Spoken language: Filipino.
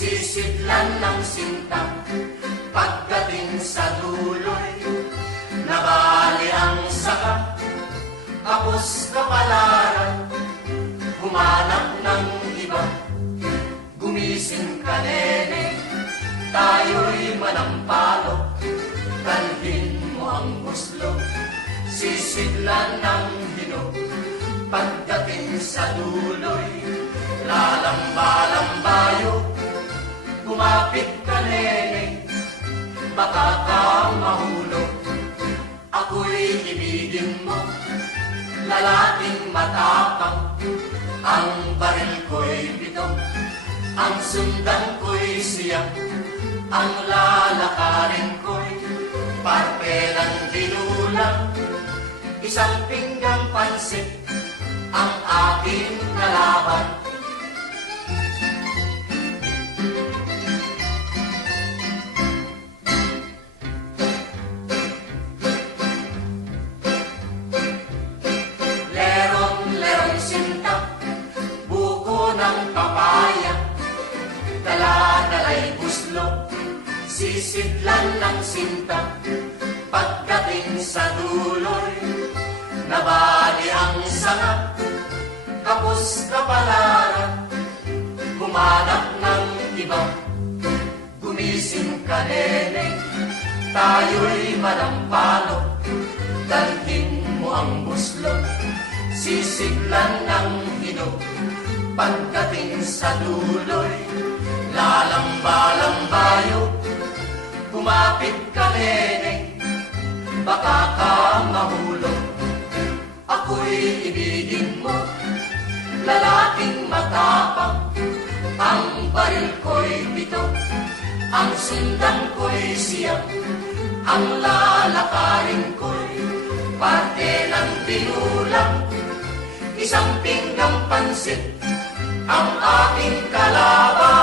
sisidlan ng sinta. Pagdating sa dulo'y nabali ang saka, tapos kapalaran, humanap ng iba. Gumising ka, nene, tayo'y manampalo. Dalhin mo ang buslo, sisidlan ng hinog. Pagdating sa dulo'y lalamba-lambayo. Kumapit ka, nene, baka ka mahulog. Ako'y ibigin mo, lalaking matapang. Ang baril ko'y bitong, ang sundan ko'y siya. Ang lalakarin ko'y parpelang dinulang. Isang pinggang pansit ang aking kalaban. Lerong-lerong sinta, buko ng papaya, dala-dala'y buslo, sisidlan ng sinta. Pagdating sa dulo'y nabali ang sanga, kapos kapalaran, humanap ng iba. Gumising ka, nene, tayo'y manampalo. Dalhin mo ang buslo, sisidlan ng hinog. Pagdating sa dulo'y lalamba-lambayo. Kumapit ka, nene, baka ka mahulog. Ako'y ibigin mo, lalaking matapang. Ang baril ko'y bito, ang sundan ko'y siyang. Ang lalakarin ko'y parte ng dinulang. Isang pinggang pansit ang aking kalaban.